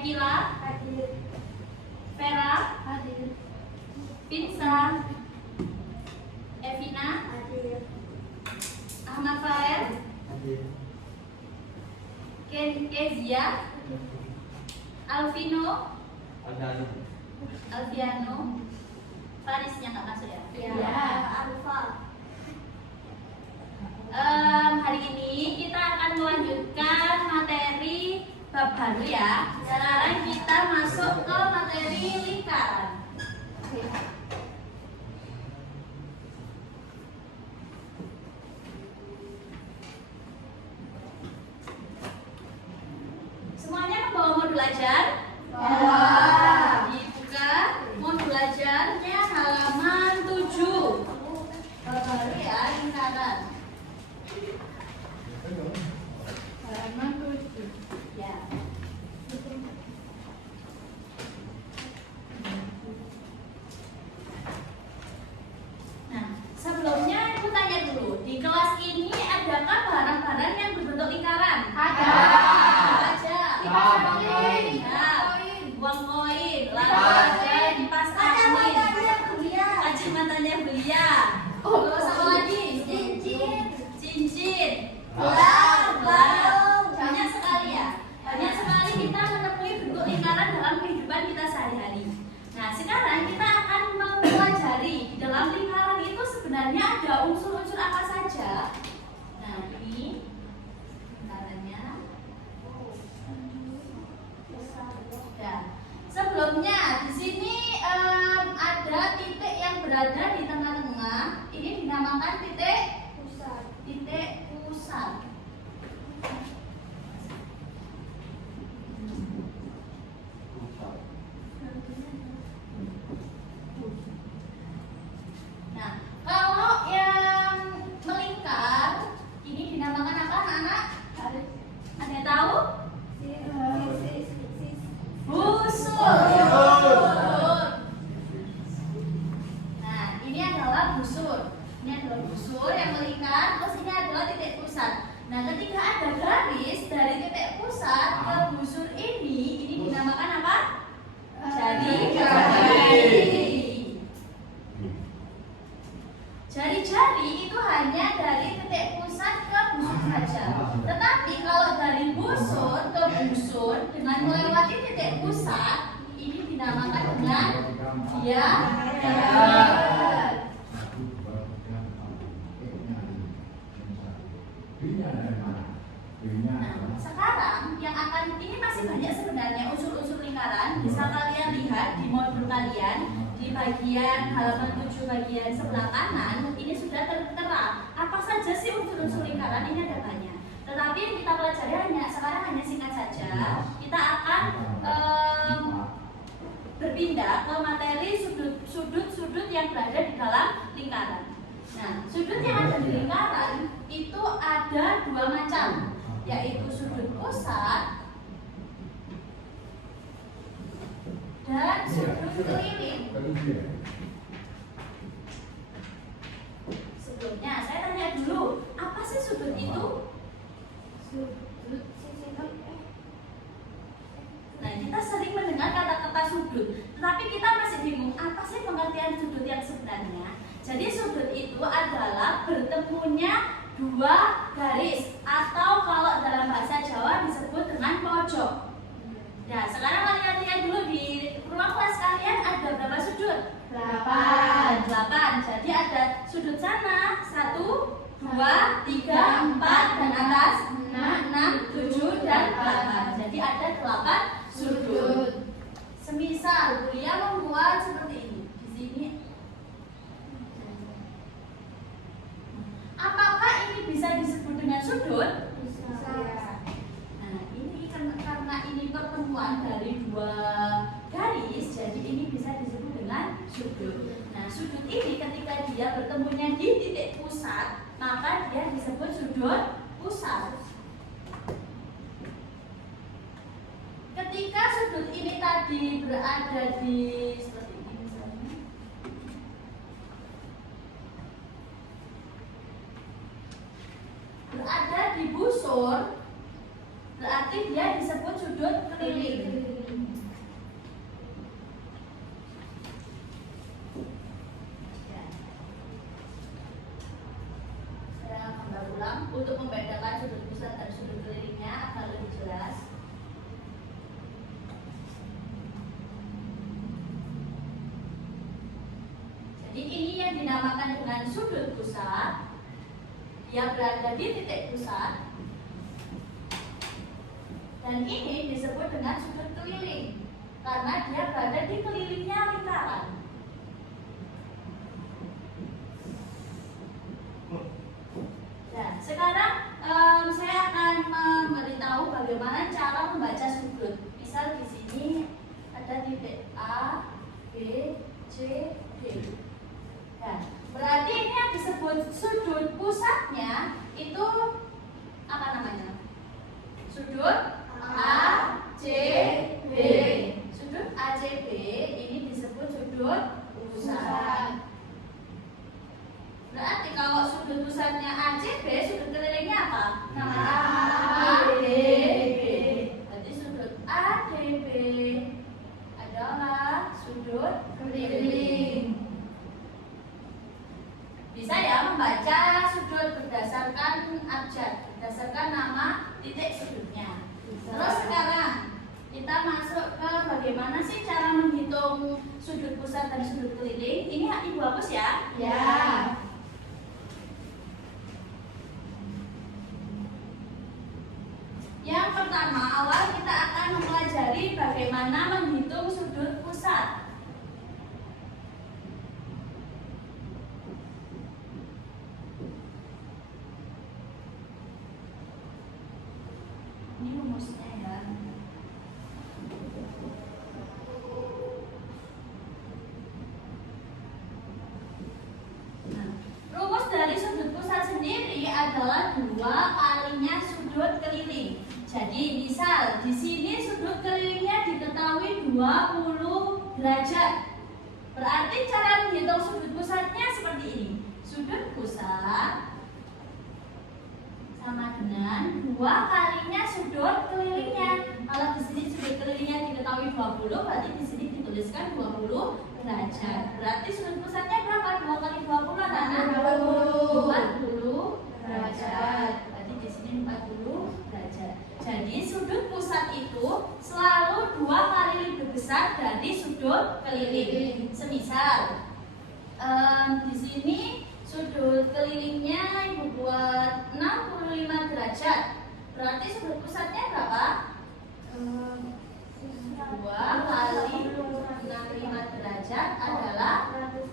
Hekila, Hadir. Vera, Hadir. Vincent, Evina, Hadir. Ahmad Fael, Hadir. Kezia, Alvino, Alviano, Farisnya nggak masuk ya? Ya. Alfa. Hari ini kita akan melanjutkan materi bab baru ya. Sekarang kita masuk ke materi lingkaran. Semuanya membawa modul belajar? Dibuka modul belajarnya halaman 7. Bab baru ya, lingkaran. Halaman 7. Ya. Nah, sebelumnya aku tanya dulu, di kelas ini adakah barang-barang yang berbentuk lingkaran? Ada. Ada. Koin. Nah, uang koin, lalu Pas. ada kipas angin, kacamatanya belia. Terus apa lagi? Cincin. Gelang. Banyak sekali ya. Banyak sekali kita menemui bentuk lingkaran dalam kehidupan kita sehari-hari. Nah, sekarang kita akan mempelajari di dalam lingkaran itu sebenarnya ada unsur-unsur apa saja. Nah, ini lingkarannya. Ya. Sebelumnya di sini ada titik yang berada di tengah-tengah. Ini dinamakan titik pusat. Nah, kalau yang melingkar ini dinamakan apa, anak-anak? Ada yang tahu? Busur. Nah, ini adalah busur. Ini adalah busur yang melingkar, terus ini adalah titik pusat. Nah, ketika ada garis dari titik pusat ke busur ini dinamakan apa? Jari-jari itu hanya dari titik pusat ke busur saja. Tetapi kalau dari busur ke busur dengan melewati titik pusat, ini dinamakan dengan diagram. Nah, sekarang yang akan ini masih banyak sebenarnya unsur-unsur lingkaran. Bisa kalian lihat di modul kalian di bagian halaman 7 bagian sebelah kanan ini sudah tertera apa saja sih unsur-unsur lingkaran. Ini ada banyak. Tetapi yang kita pelajari sekarang hanya singkat saja. Kita akan berpindah ke materi sudut-sudut yang berada di dalam lingkaran. Nah, sudut yang ada di lingkaran itu ada dua macam, yaitu sudut pusat dan sudut keliling. Sebelumnya saya tanya dulu, apa sih sudut itu? Nah, kita sering mendengar kata-kata sudut, tetapi kita masih bingung apa sih pengertian sudut yang sebenarnya. Jadi sudut itu adalah bertemunya dua garis, atau kalau dalam bahasa Jawa disebut dengan pojok. Nah, sekarang kalian lihat dulu di ruang kelas kalian ada berapa sudut? 8. Jadi ada sudut sana 1, 2, 3, 4 dan atas 6, 7 dan 8. Jadi ada 8 sudut. Semisal Bulia membuat seperti ini. Di sini. Apakah ini bisa disebut dengan sudut? Nah, ini karena ini pertemuan dari dua garis, jadi ini bisa disebut dengan sudut. Nah, sudut ini ketika dia bertemunya di titik pusat, maka dia disebut sudut pusat. Ketika sudut ini tadi berada di seperti ini misalnya, berada di busur, berarti dia disebut sudut keliling. yang dinamakan dengan sudut pusat, dia berada di titik pusat, dan ini disebut dengan sudut keliling karena dia berada di kelilingnya lingkaran. Nah, sekarang saya akan memberitahu bagaimana cara membaca sudut. Misal di sini ada titik A, B, C, D. Nah, berarti ini yang disebut sudut pusatnya itu apa namanya? Sudut A, C, B. Sudut A, C, B ini disebut sudut pusat. Berarti kalau sudut pusatnya A, C, B, sudut kelilingnya apa? Namanya A, D, B. Berarti sudut A, D, B adalah sudut keliling. Bisa ya membaca sudut berdasarkan abjad, berdasarkan nama titik sudutnya. Terus sekarang kita masuk ke bagaimana sih cara menghitung sudut pusat dan sudut keliling. Ini Ibu hapus ya? Ya. Yang pertama, awal kita akan mempelajari bagaimana menghitung sudut pusat. Ini rumusnya ya. Nah, rumus dari sudut pusat sendiri adalah 2 kalinya sudut keliling. Jadi misal di sini sudut kelilingnya diketahui 20 derajat. Berarti cara menghitung sudut pusatnya seperti ini. Sudut pusat sama dengan 2 kalinya sudut kelilingnya. Kalau di sini sudut kelilingnya diketahui 20, berarti di sini dituliskan 20 derajat. Berarti sudut pusatnya berapa? 2 kali 20 adalah 40 derajat. Berarti di sini 40 derajat. Jadi sudut pusat itu selalu 2 kali lebih besar dari sudut keliling. Semisal di sini sudut kelilingnya Ibu buat 65 derajat. Berarti sudut pusatnya berapa? 2 kali 65 derajat adalah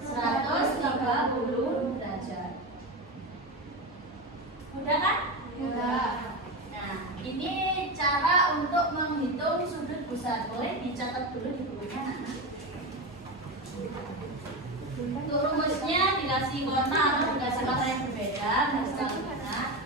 130 derajat. Mudah kan? Mudah. Nah, ini cara untuk menghitung sudut pusat. Boleh dicatat dulu di bukunya, Nana. Untuk rumusnya dikasih warna atau dikasih warna yang berbeda, harus tahu mana.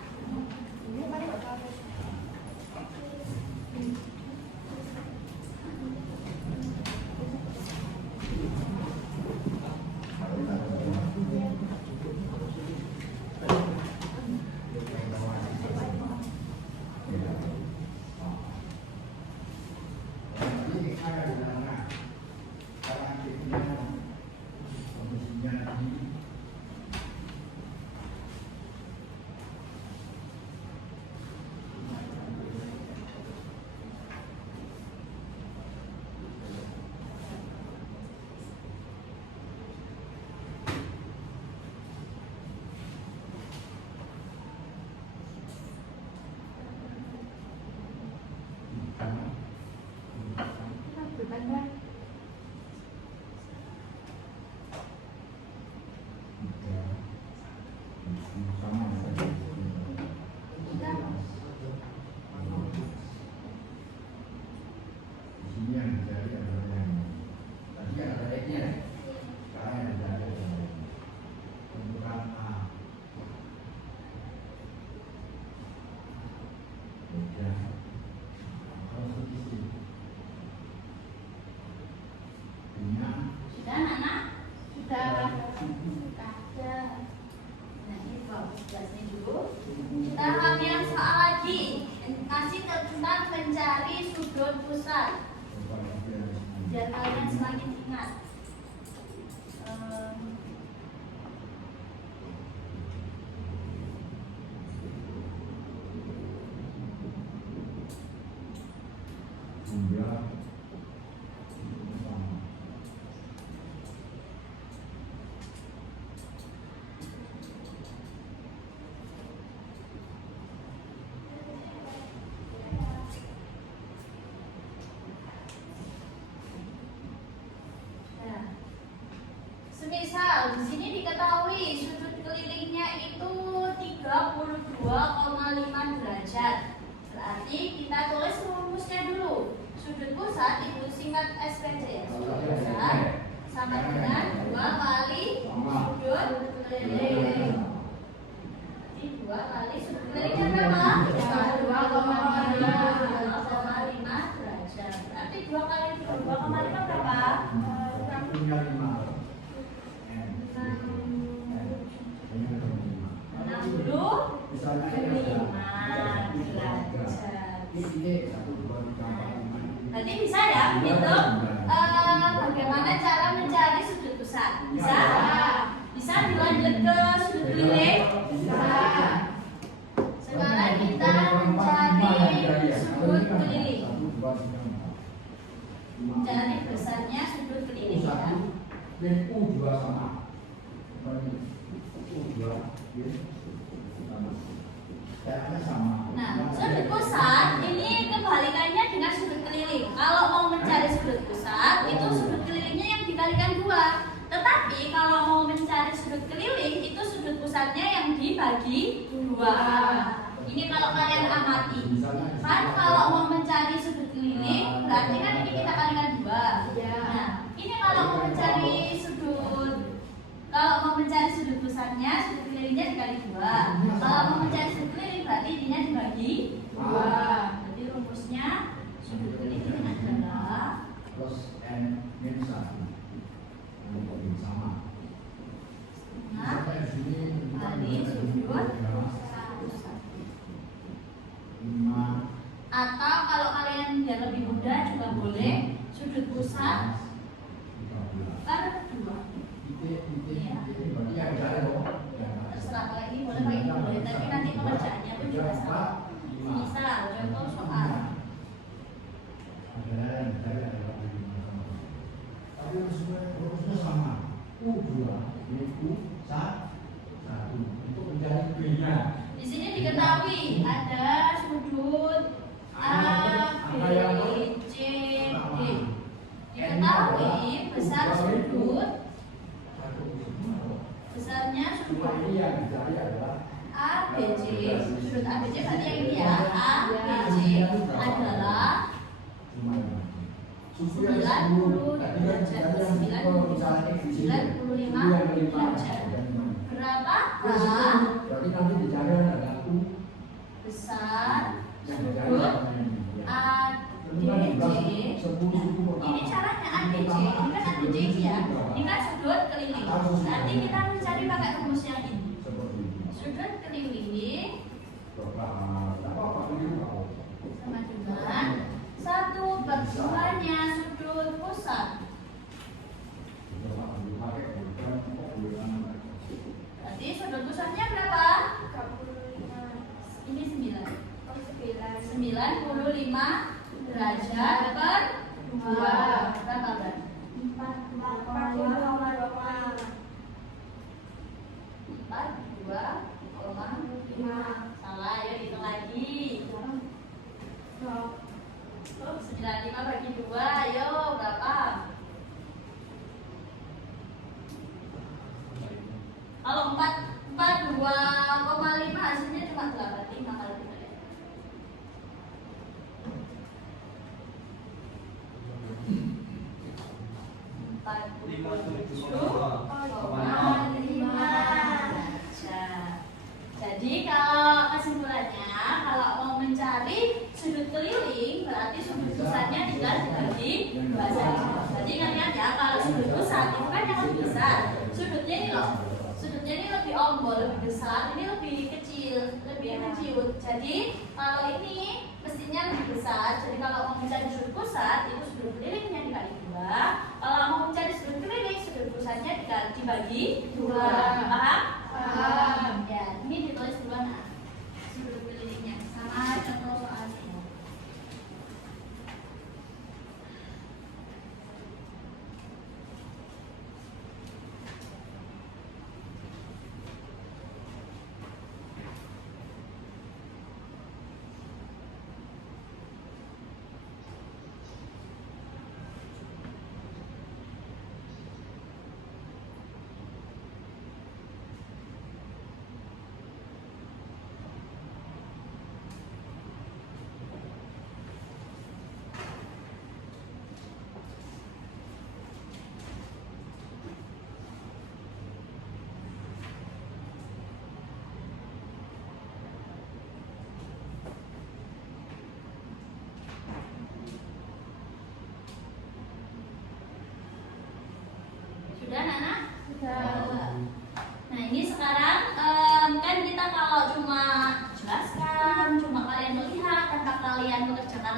Sudah, Nana? Sudah. Nah, ini bagus kelasnya dulu. Kita latihan soal lagi. Kasih tentang mencari sudut pusat. Biar kalian semakin ingat. misal di sini diketahui sudut kelilingnya itu 32,5 derajat. Berarti kita tulis rumusnya dulu. Sudut pusat itu singkat SPC ya. Sudut pusat sama dengan 2 kali sudut keliling. Jadi 2 kali sudut kelilingnya berapa? 2,5 derajat. Berarti 2 kali 2,5 berapa? 65 derajat. Nanti bisa ya menghitung bagaimana cara mencari sudut pusat. Bisa? Bisa dilanjut ke sudut keliling? Bisa. Sekarang kita mencari sudut keliling. Cari besarnya sudut keliling ya. U2 sama. U2 sama. Nah, sudut pusat ini kebalikannya dengan sudut keliling. Kalau mau mencari sudut pusat, itu sudut kelilingnya yang dikalikan 2. Tetapi kalau mau mencari sudut keliling, itu sudut pusatnya yang dibagi 2. Ini kalau kalian amati. Kan kalau mau mencari sudut keliling, berarti kan ini kita kalikan 2. Nah, ini kalau mau mencari sudut pusatnya, sudut kelilingnya dikali 2. Kalau mau mencari sudut keliling, berarti ininya dibagi 2. Jadi rumusnya sudut keliling adalah plus N min 1 sama. Nah, kali sudut pusat. 5 Atau kalau kalian biar lebih mudah juga boleh sudut pusat per 2. Terserah kalau ini boleh pakai ini boleh, tapi nanti pengerjaannya pun juga sama. Misal contoh soal. Tapi rumusnya sama. U2 itu 1 untuk mencari B-nya. Di sini diketahui ada sudut A, B, C, D. Diketahui besar sudut besarnya sudut Ini yang dicari adalah ABC. Sudut ABC berarti yang ini ya. ABC adalah 90 derajat. 95 derajat. Berapakah berarti nanti dicari adalah U besar sudut ADC? Ini caranya ADC. Ini kan ADC ya. Ini kan sudut keliling. Nanti kita mencari pakai rumus yang ini. Sudut keliling sama dengan 1/2-nya sudut pusat. Berarti sudut pusatnya berapa? Ini 9. 95 derajat per 2. Berapa berarti? 42,5. Salah, ayo hitung lagi. 95 bagi 2, ayo berapa? Kalau 42,5 hasilnya cuma 85 kali kita lihat. 47,5. Jadi kalau kesimpulannya, kalau mau mencari sudut keliling, berarti sudut pusatnya tinggal dibagi 2 saja. Jadi ingat ya, kalau sudut pusat itu kan yang lebih besar. Sudutnya ini loh, sudutnya ini lebih ombol, lebih besar, ini lebih kecil, lebih kecil. Jadi kalau ini mestinya lebih besar. Jadi kalau mau mencari sudut pusat, itu sudut kelilingnya dikali 2. Kalau mau mencari sudut keliling, sudut pusatnya dibagi 2. Paham? Paham. Ya, ini ditulis duluan nah. Sudut kelilingnya sama contoh soalnya.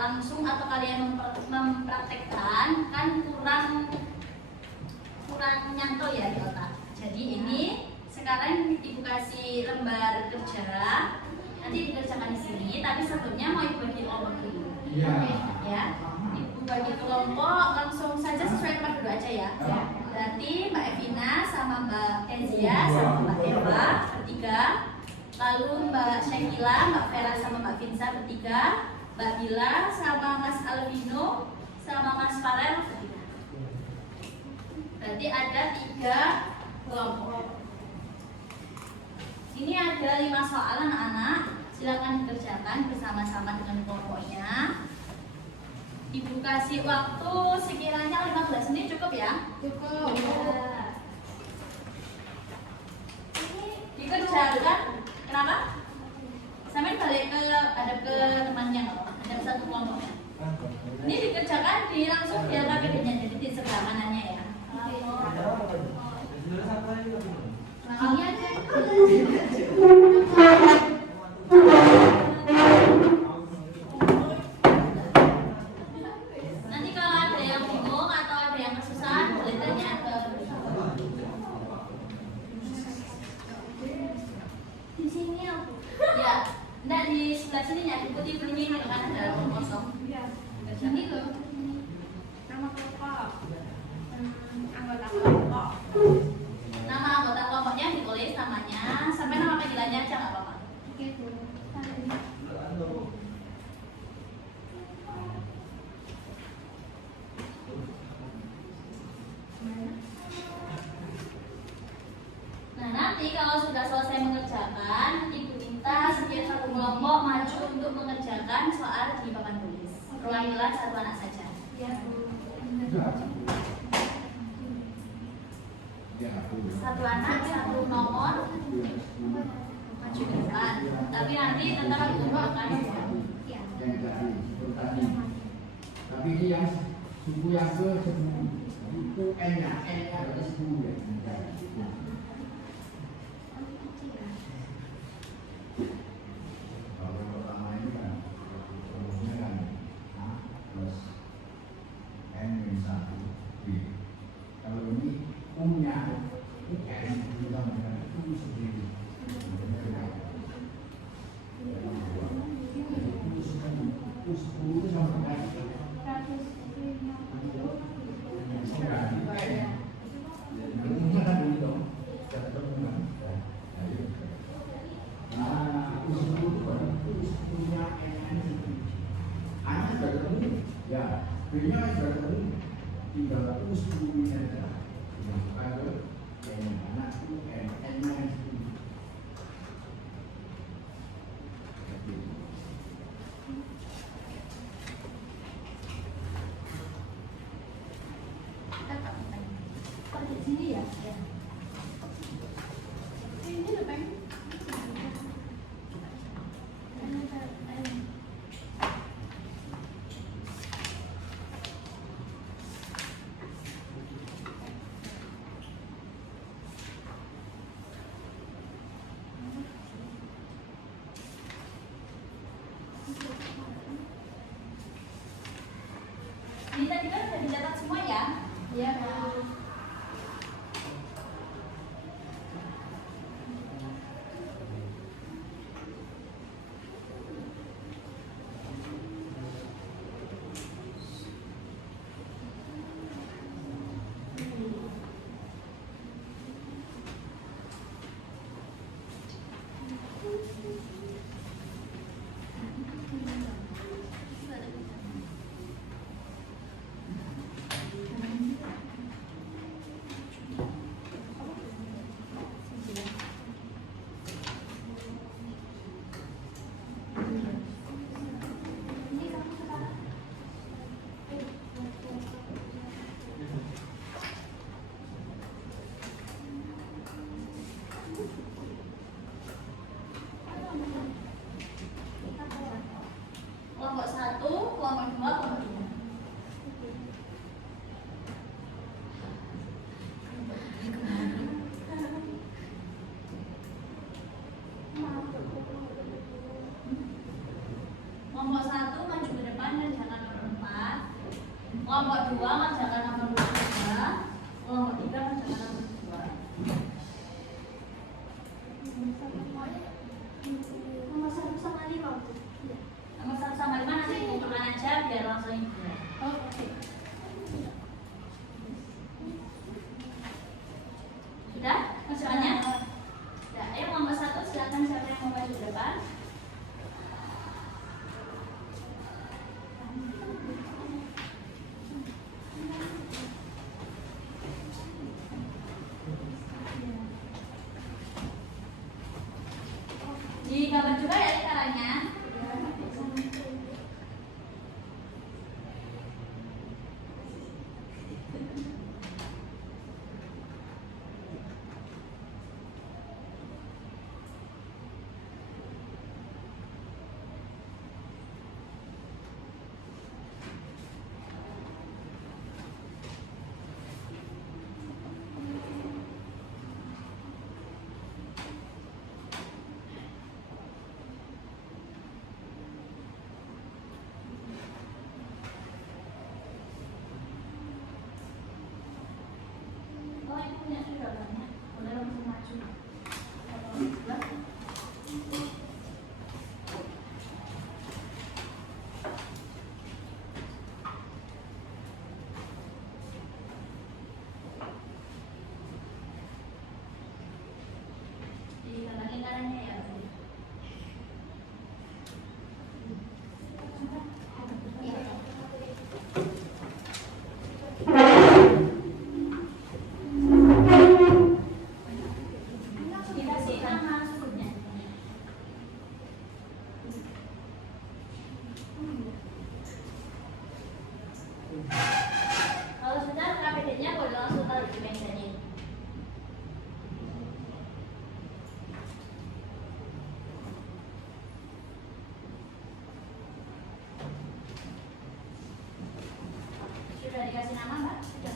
langsung atau kalian mempraktekkan kan kurang nyantol ya di otak. Jadi ini sekarang ibu kasih lembar kerja, nanti dikerjakan di sini. Tapi sebelumnya mau ibu bagi kelompok dulu. Iya. Ya, ibu bagi kelompok langsung saja sesuai nomor dulu aja ya. Ya. Berarti Mbak Evina sama Mbak Kezia sama Mbak Eva bertiga. Lalu Mbak Syakila, Mbak Vera sama Mbak Vinsa bertiga. Mbak Bila sama Mas Alvino sama Mas Farel bertiga. Berarti ada 3 kelompok. Ini ada 5 soal anak-anak. Silakan dikerjakan bersama-sama dengan kelompoknya. Ibu kasih waktu sekiranya 15 menit cukup ya? Cukup. Ini dikerjakan. Kenapa? Sampai balik ke ada ke temannya nggak? Ada satu kelompoknya. Ini dikerjakan di langsung di KPD-nya, jadi di sebelah kanannya ya. Ini aja. Nanti kalau ada yang bingung atau ada yang kesusahan boleh tanya ke di sini aku. Ya, enggak di sebelah sini ya, diikuti bunyi kan ada ruang kosong. Ini loh. Nama kelompok. Anggota kelompok. Nama anggota kelompoknya ditulis namanya, sampai nama panggilannya aja nggak apa-apa. Oke, Bu. Nah nanti kalau sudah selesai mengerjakan, ibu minta setiap satu kelompok maju untuk mengerjakan soal di papan tulis. Perwakilan 1 anak saja. Ya, Bu. Ya, aku. 1 anak, 1 nomor, maju ke depan. Tapi nanti tetap dikumpulkan ya. Ya. Yang tadi. Tapi ini yang suku yang ke 10. Itu N-nya berarti 10 ya. Kalau yang pertama ini kan sebelumnya kan A plus N-1 B. Kalau ini U-nya itu N kita menggunakan U sendiri. U 10 itu sama dengan tinggal U 10 saja. Kalau yang anak itu N-nya itu. Kok di sini ya? Ya. Ini loh, Bang. Ini tadi kan sudah dicatat semua ya? Iya, Bu. kelompok 2 mengerjakan nomor 3, kelompok 3 mengerjakan nomor 2. Nomor 1 sama 5. Nomor 1 sama 5 nanti dikumpulkan aja biar langsung ibu. Oh, oke. Sudah kerjaannya? Ya, ayo kelompok 1 silakan siapa yang mau maju ke depan. Digambar juga ya caranya. Oh, ini punya juga banyak. Boleh langsung maju. Di gambar lingkarannya ya. Dikasih nama sudutnya. Kalau sudah KPD-nya boleh langsung taruh di mejanya. Sudah dikasih nama Mbak? Sudah.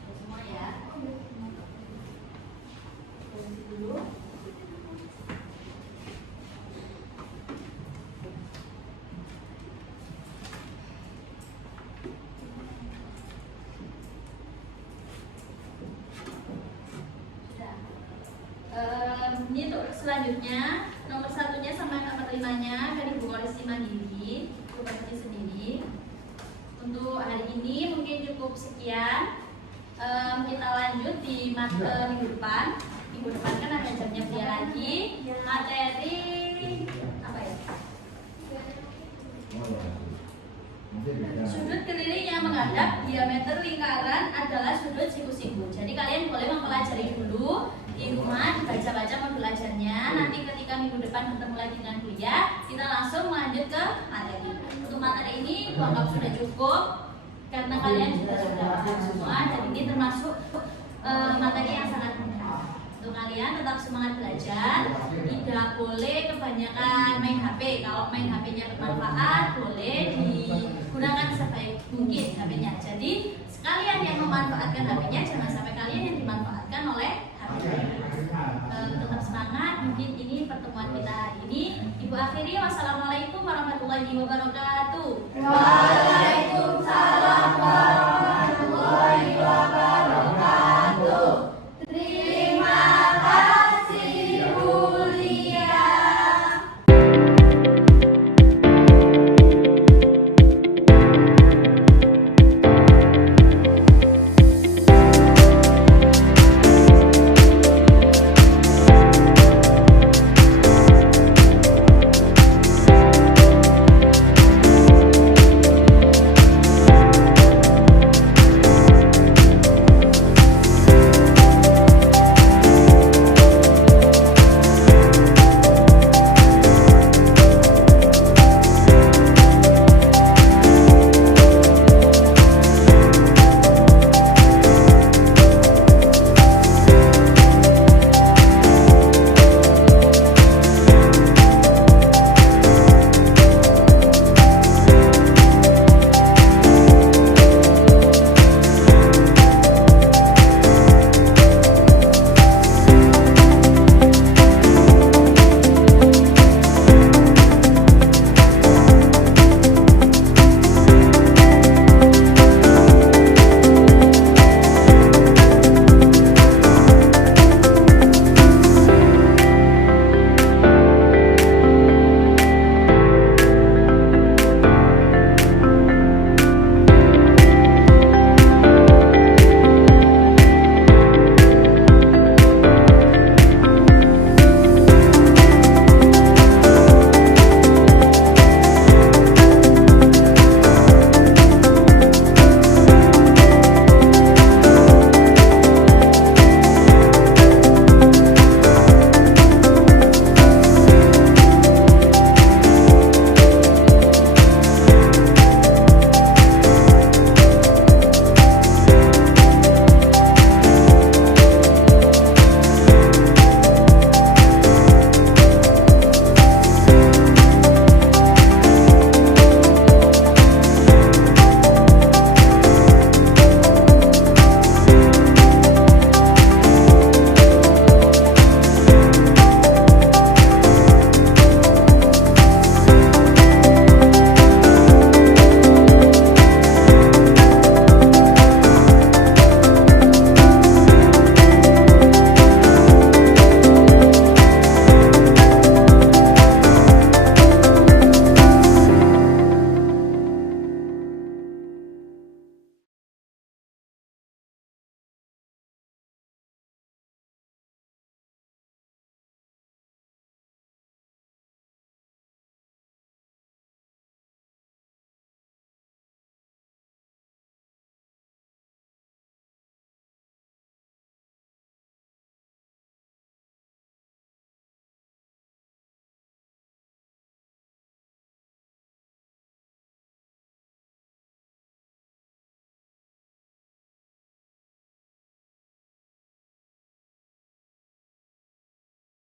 Semua ya. Berhenti dulu. Sudah. Ini untuk selanjutnya nomor 1-nya sama nomor 5-nya dari buku koleksi mandiri, buku koleksi sendiri. Untuk hari ini mungkin cukup sekian. Kita lanjut di minggu depan. Minggu depan kan ada jamnya dia lagi. Materi apa ya? Oh ya. Nanti beda. Sudut keliling yang menghadap diameter lingkaran adalah sudut siku-siku. Jadi kalian boleh mempelajari dulu di rumah, dibaca-baca modul ajarnya. Nanti ketika minggu depan bertemu lagi dengan kuliah, kita langsung lanjut ke materi. Untuk materi ini anggap sudah cukup karena kalian juga sudah paham semua dan ini termasuk materi yang sangat mudah. Untuk kalian tetap semangat belajar, tidak boleh kebanyakan main HP. Kalau main HP-nya bermanfaat, boleh digunakan sebaik mungkin HP-nya. Jadi sekalian yang memanfaatkan HP-nya, jangan sampai kalian yang dimanfaatkan oleh HP-nya. Tetap semangat. Mungkin ini pertemuan kita hari ini. Ibu akhiri, wassalamualaikum warahmatullahi wabarakatuh.